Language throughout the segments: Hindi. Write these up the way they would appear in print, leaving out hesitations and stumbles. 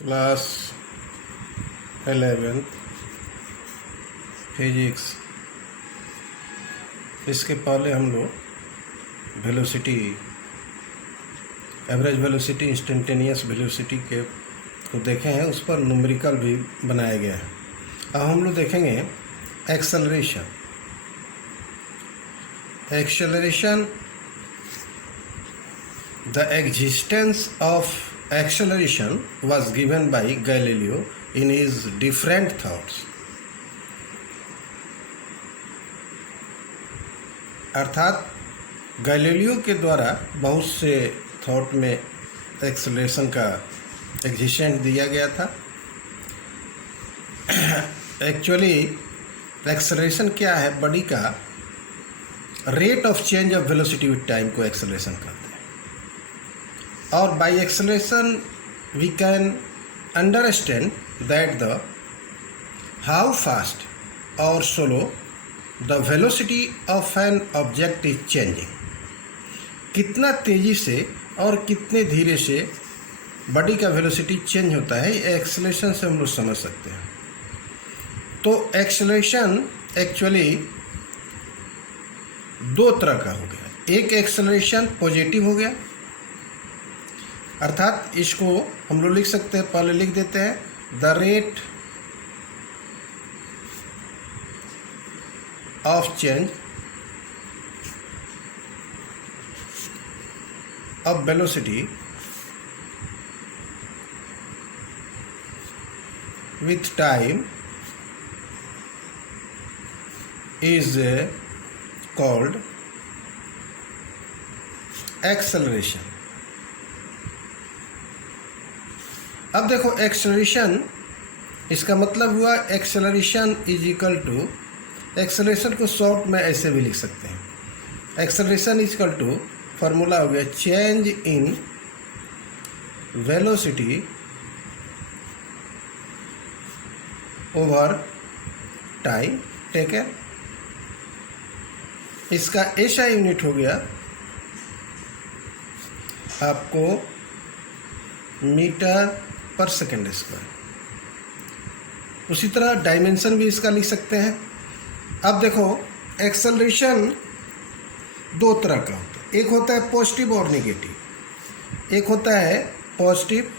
Class 11 physics. इसके पहले हम लोग velocity, average velocity, instantaneous velocity के को देखे हैं, उस पर न्यूमेरिकल भी बनाया गया है। अब हम लोग देखेंगे acceleration. Acceleration, the existence of acceleration was given by Galileo in his different thoughts. अर्थात गैलीलियो के द्वारा बहुत से थॉट में एक्सेलरेशन का एग्जिस्टेंस दिया गया था। एक्चुअली एक्सेलरेशन क्या है? बॉडी का rate of change of velocity with time को एक्सेलरेशन कहते हैं। और by acceleration we can understand that the how fast or slow the velocity of an object is changing। कितना तेजी से और कितने धीरे से बॉडी का वेलोसिटी चेंज होता है, ये एक्सेलरेशन से हम लोग समझ सकते हैं। तो एक्सेलरेशन एक्चुअली दो तरह का हो गया। एक एक्सेलरेशन पॉजिटिव हो गया, अर्थात इसको हम लोग लिख सकते हैं, पहले लिख देते हैं, the rate of change of velocity with time is called acceleration. अब देखो एक्सेलरेशन, इसका मतलब हुआ acceleration is equal to, acceleration को शॉर्ट में ऐसे भी लिख सकते हैं, acceleration is equal to, formula हो गया change in velocity over time. ठीक है, इसका ऐसा यूनिट हो गया आपको मीटर पर सेकेंड स्क्वायर। उसी तरह डायमेंशन भी इसका लिख सकते हैं। अब देखो एक्सेलरेशन दो तरह का होता है, एक होता है पॉजिटिव और नेगेटिव। एक होता है पॉजिटिव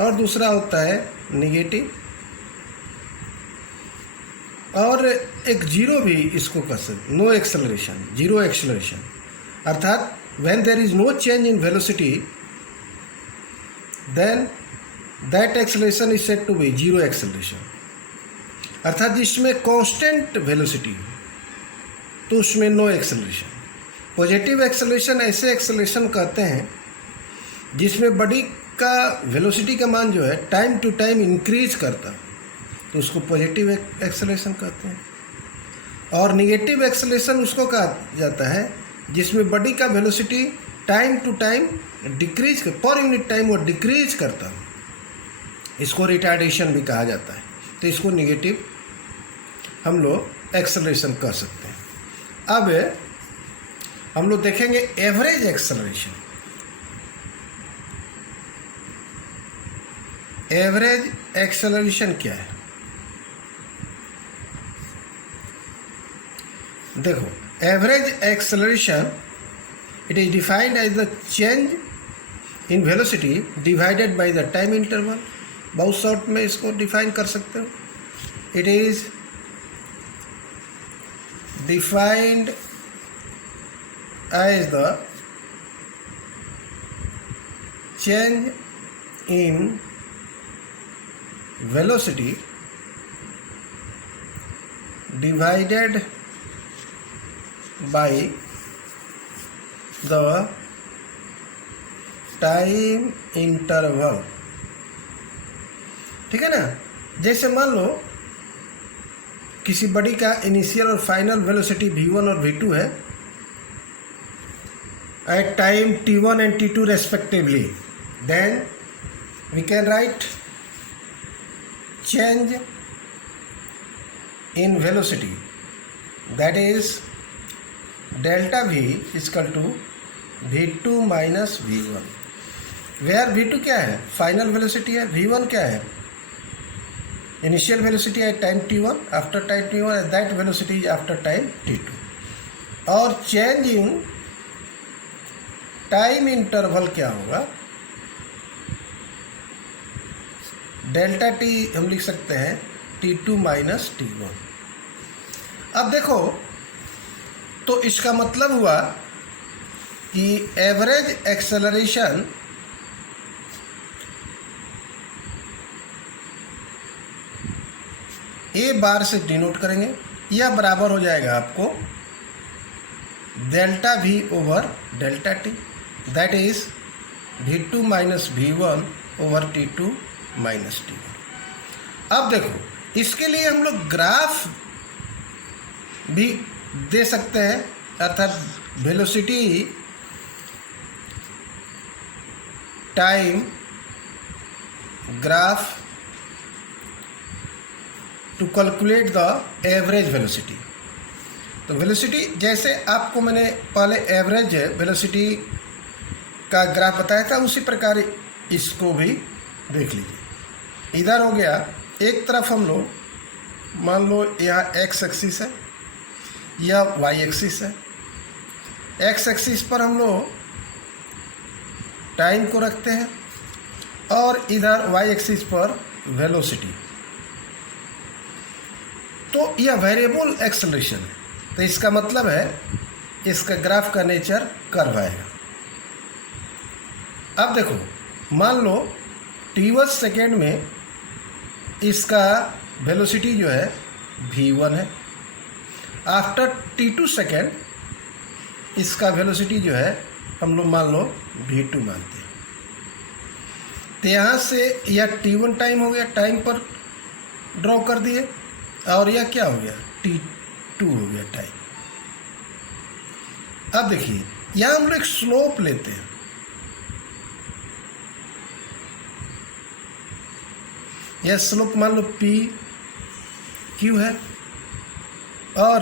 और दूसरा होता है नेगेटिव, और एक जीरो भी इसको कह सकते, नो एक्सेलरेशन, जीरो एक्सेलरेशन। अर्थात when there is no change in velocity then that acceleration is said to be zero acceleration। अर्थात जिसमें कांस्टेंट वेलोसिटी हो तो उसमें नो एक्सेलरेशन। पॉजिटिव एक्सेलरेशन ऐसे एक्सेलरेशन कहते हैं जिसमें बॉडी का वेलोसिटी का मान जो है टाइम टू टाइम इंक्रीज करता, तो उसको पॉजिटिव एक्सेलरेशन कहते हैं। और निगेटिव एक्सेलरेशन उसको कहा जाता है जिसमें बॉडी का velocity time to time decrease कर, पर यूनिट टाइम वो डिक्रीज करता, इसको रिटार्डेशन भी कहा जाता है। तो इसको निगेटिव हम लोग एक्सेलरेशन कह सकते हैं। अब हम लोग देखेंगे एवरेज एक्सेलरेशन। एवरेज एक्सेलरेशन क्या है? देखो, average acceleration it is defined as the change in velocity divided by the time interval। बहुत शॉर्ट में इसको डिफाइन कर सकते हो। it is defined as the change in velocity divided by the time interval. ठीक है ना? जैसे मान लो किसी बॉडी का इनिशियल और फाइनल वेलोसिटी v1 और v2 है at time t1 and t2 respectively, then we can write change in velocity, that is delta v equal to v2 minus v1। Where v2 क्या है, फाइनल वेलोसिटी है, v1 क्या है, इनिशियल वेलोसिटी है time t1, after time t1 that velocity is after time t2। और चेंज इन टाइम इंटरवल क्या होगा, डेल्टा टी हम लिख सकते हैं t2 माइनस t1। अब देखो तो इसका मतलब हुआ कि एवरेज एक्सेलरेशन ए बार से डिनोट करेंगे, यह बराबर हो जाएगा आपको delta we over delta T, that is v2 minus v1 over t2 minus t1। अब देखो इसके लिए हम लोग ग्राफ भी दे सकते हैं, अर्थात velocity time graph to calculate the average velocity. तो वेलोसिटी जैसे आपको मैंने पहले एवरेज वेलोसिटी का ग्राफ बताया था, उसी प्रकार इसको भी देख लीजिए। इधर हो गया, एक तरफ हम लोग मान लो यहाँ एक्स एक्सिस है या वाई एक्सिस है। एक्स एक्सिस पर हम लोग टाइम को रखते हैं और इधर वाई एक्सिस पर वेलोसिटी। तो यह वेरिएबल एक्सेलरेशन है, तो इसका मतलब है इसका ग्राफ का नेचर कर्व आएगा। अब देखो मान लो t1 सेकेंड में इसका वेलोसिटी जो है v1 है, आफ्टर t2 सेकेंड इसका वेलोसिटी जो है हम लोग मान लो v2 मानते हैं। तो यहाँ से यह t1 टाइम हो गया, टाइम पर ड्रॉ कर दिए, और यह क्या हो गया t2 हो गया टाइम। अब देखिए यहाँ हम लोग एक स्लोप लेते हैं, यह स्लोप मान लो p q है, और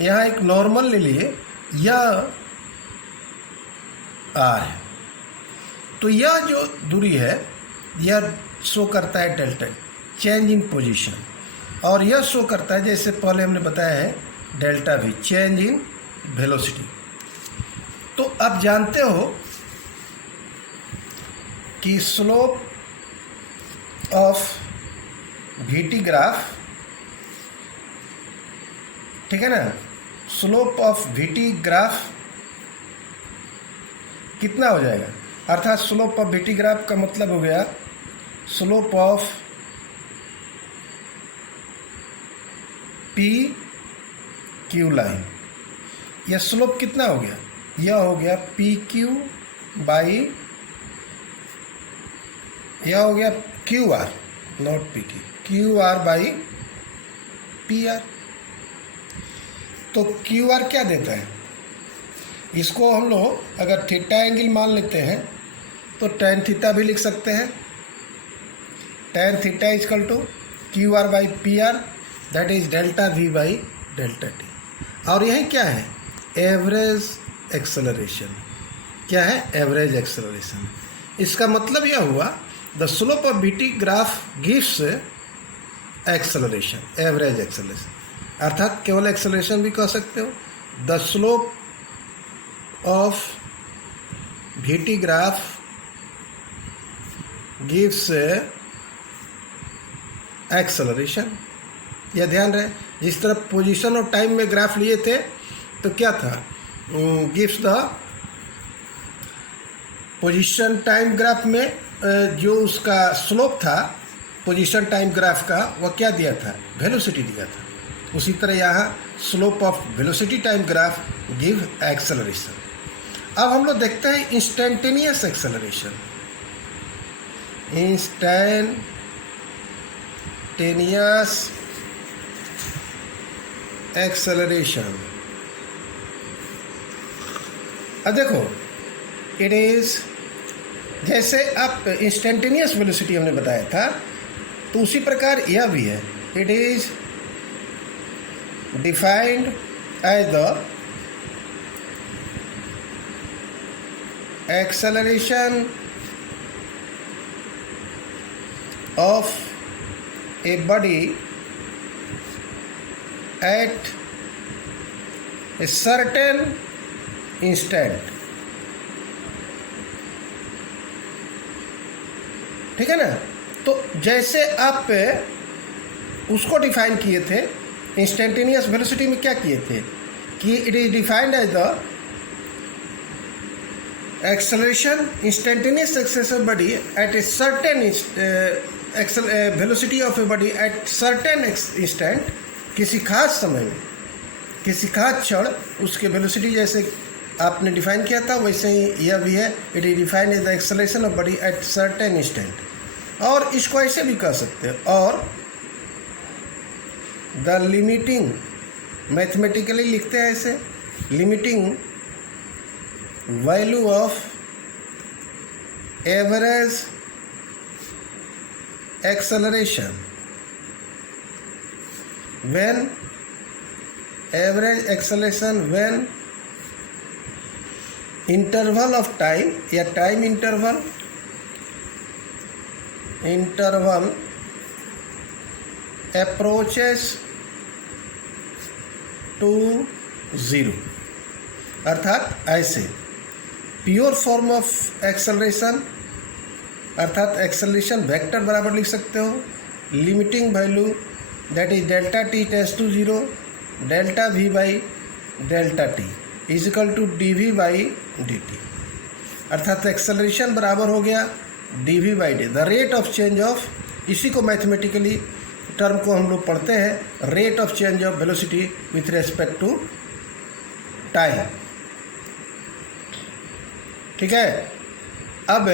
यहाँ एक नॉर्मल ले लिए, यह r है। तो यह जो दूरी है यह शो करता है डेल्टा चेंज इन पोजीशन, और यह शो करता है जैसे पहले हमने बताया है delta v change in velocity. तो अब जानते हो कि स्लोप ऑफ vt ग्राफ, ठीक है ना, स्लोप ऑफ vt ग्राफ कितना हो जाएगा, अर्थात स्लोप ऑफ vt ग्राफ का मतलब हो गया slope of P Q line. यह स्लोप कितना हो गया, यह हो गया पी क्यू बाई, यह हो गया Q R, not P Q, Q R by P are. तो क्यू आर क्या देता है, इसको हम लोग अगर थीटा एंगल मान लेते हैं तो tan थीटा भी लिख सकते हैं, tan theta equal to Q R by P R, that is delta we by delta T. और यही क्या है, एवरेज एक्सेलरेशन। क्या है, एवरेज एक्सेलरेशन। इसका मतलब यह हुआ the slope of vt graph gives acceleration, average acceleration, अर्थात केवल एक्सेलरेशन भी कह सकते हो। The slope of vt graph gives acceleration. यह ध्यान रहे, जिस तरह पोजीशन और टाइम में ग्राफ लिए थे तो क्या था, gives the position time graph में जो उसका स्लोप था पोजीशन टाइम ग्राफ का, वह क्या दिया था, वेलोसिटी दिया था। उसी तरह यहाँ slope of velocity time graph give acceleration. अब हम लोग देखते हैं इंस्टेंटेनियस एक्सेलरेशन। इंस्टेंटेनियस एक्सेलरेशन, अब देखो इट इज, जैसे आप इंस्टेंटेनियस वेलोसिटी हमने बताया था तो उसी प्रकार यह भी है। It is defined as the acceleration of a body at a certain instant, ठीक है ना। तो जैसे आप उसको डिफाइन किए थे इंस्टेंटेनियस वेलोसिटी में, क्या किए थे कि it is defined as the acceleration, instantaneous acceleration of body at a certain velocity of a body at certain instant, किसी खास समय में, किसी खास क्षण उसके वेलोसिटी जैसे आपने डिफाइन किया था वैसे ही यह भी है। It is defined as the acceleration of body at certain instant. और इसको ऐसे भी कह सकते हैं, और द लिमिटिंग, मैथमेटिकली लिखते हैं ऐसे, limiting value of average acceleration when average acceleration when interval of time, या time interval approaches to zero. अर्थात ऐसे प्योर फॉर्म ऑफ एक्सेलरेशन, अर्थात एक्सेलरेशन वेक्टर बराबर लिख सकते हो, limiting value that is delta t tends to zero, delta we by delta t is equal to d we by D t. अर्थात एक्सेलरेशन बराबर हो गया d we by d, the rate of change of, इसी को मैथमेटिकली टर्म को हम लोग पढ़ते हैं rate of change of velocity with respect to time, ठीक है। अब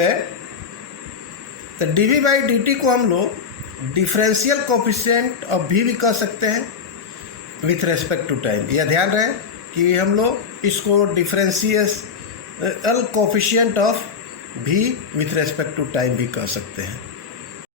तो D we by D T को हम लोग डिफरेंशियल कोफिशिएंट ऑफ भी कह सकते हैं विथ रेस्पेक्ट टू टाइम। यह ध्यान रहे कि हम लोग इसको डिफरेंशियल कोफिशिएंट ऑफ भी विथ रेस्पेक्ट टू टाइम भी कह सकते हैं।